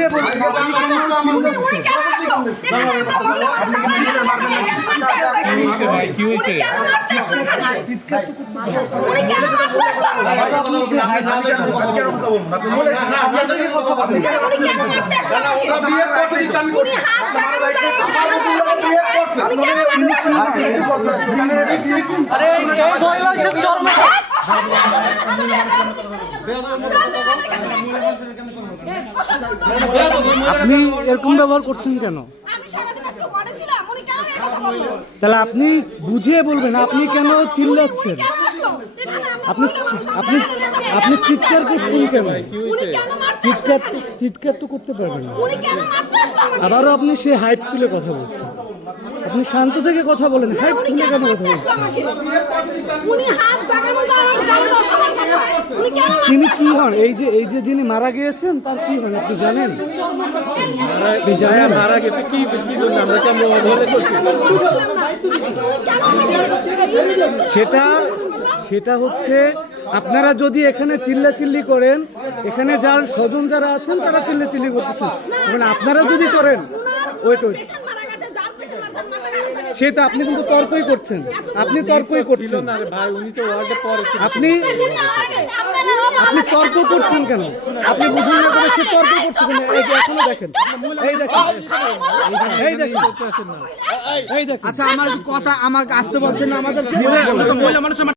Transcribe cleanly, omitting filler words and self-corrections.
বুঝিয়ে বলুন আপনি কেন কি হয়েছে? আপনি এরকম ব্যবহার করছেন কেন? তাহলে আপনি বুঝিয়ে বলবেন আপনি কেন চিল্লাচ্ছেন? আপনি আপনি আপনি চিৎকার করছেন কেন? চিৎকার তো করতে পারবেন না। আবারও আপনি সে হাইপ তুলে কথা বলছেন। আপনি শান্ত থেকে কথা বলেন, হাইপ তুলে কেন কথা বলছেন? তিনি কি হন? এই যে যিনি মারা গিয়েছেন তার কি হন আপনি জানেন? আপনি জানেন মারা গেছে কি জন্য? আমরা কেন সেটা হচ্ছে আপনারা যদি এখানে চিল্লাচিল্লি করেন, এখানে যার স্বজন যারা আছেন তারা চিল্লাচিল্লি করতেছেন, মানে আপনারা যদি করেন ওয়েট সেটা আপনি কিন্তু তর্কই করছেন। আপনি তর্কই করছেন। আপনি তর্ক করছেন কেন? আপনি বুঝুন না করে সে তর্ক করছে কেন? এই যে এখনো দেখেন, এই দেখেন, এই দেখেন, এই দেখেন। আচ্ছা আমার কথা আমাকে আসতে বলছেন না আমাদের